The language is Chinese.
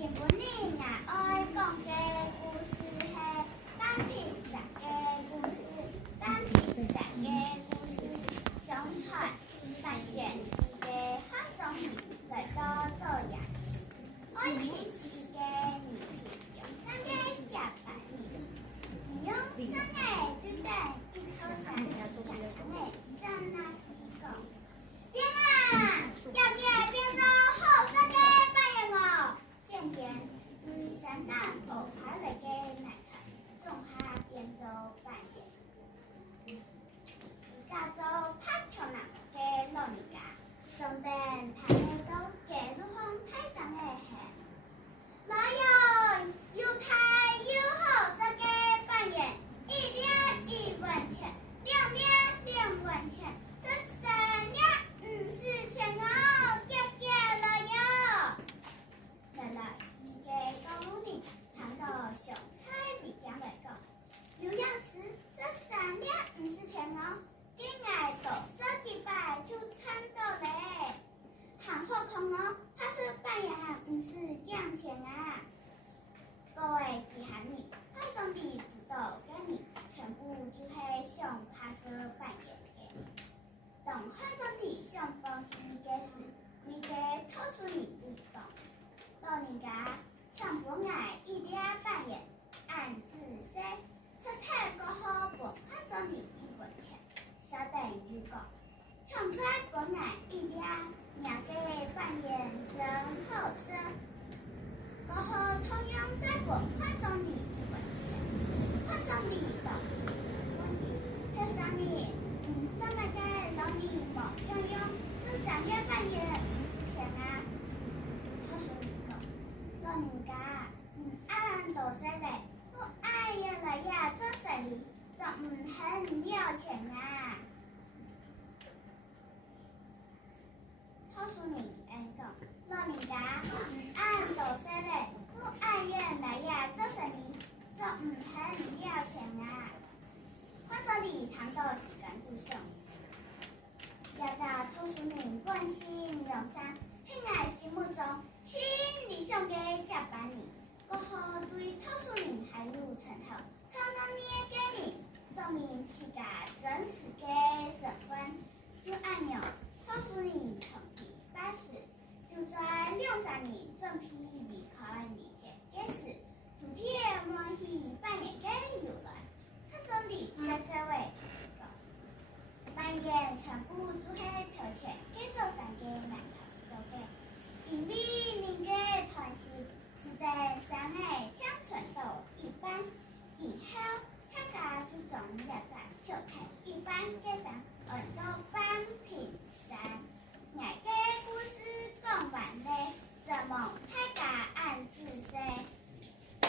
原本你若愛講嘅故事係單片上嘅故事，單片上嘅故事，相傳發現自己黑中年來到做人，愛情是嘅年用生嘅假扮年，只用生嘅就等一抽山嘅假扮嘅真那一個，變啊，要嘅變做好生嘅扮演我。變變對山丹學下嚟嘅難題，仲下變做扮演。加做拍條男嘅老人家，上頂睇到嘅路空睇上嘅係，老友又睇又好食嘅扮演，一兩一文錢，兩兩兩文錢，這三兩50錢哦，謝謝老友。來來，嘅高年談到小菜比較嚟講，有樣時這三兩50錢哦，竟然都收幾百就撐到嘞，行後空哦，他是扮演50樣錢啊。各位記下你，他總比不到給你，全部就係想拍攝扮演嘅你。當看中你想放棄嘅事，你嘅特殊你對講。老人家強迫愛一定扮演，按自說，出體過後不看中你一分錢，相等於講，強迫不愛一定兩個扮演真好色，過後同樣再不看中你一分錢，看中你的問題，他想你，這麼個老年冇強用，就想要扮演50錢啊。老人家，按多歲嘞，我愛呀來呀做生意，就很了錢啊。告訴你講，老人家，按多歲嘞，我愛呀來呀做生意，就很了錢啊。我這裡談到時間度上，要在告訴你關心養生，喺我心目中。心理上嘅假扮你，過後對特殊人還有傳頭，看到你嘅你，證明自己真實嘅身份，就按鈕特殊人成績巴士，就在2-3年正批離開理解嘅事，主題模擬扮演嘅由來，他總理小社會扮演全部就係頭前嘅做三嘅難頭做嘅。因為您嘅團是在山內相傳到一般，然後他家就總也在小台一般嘅山，按到半屏山。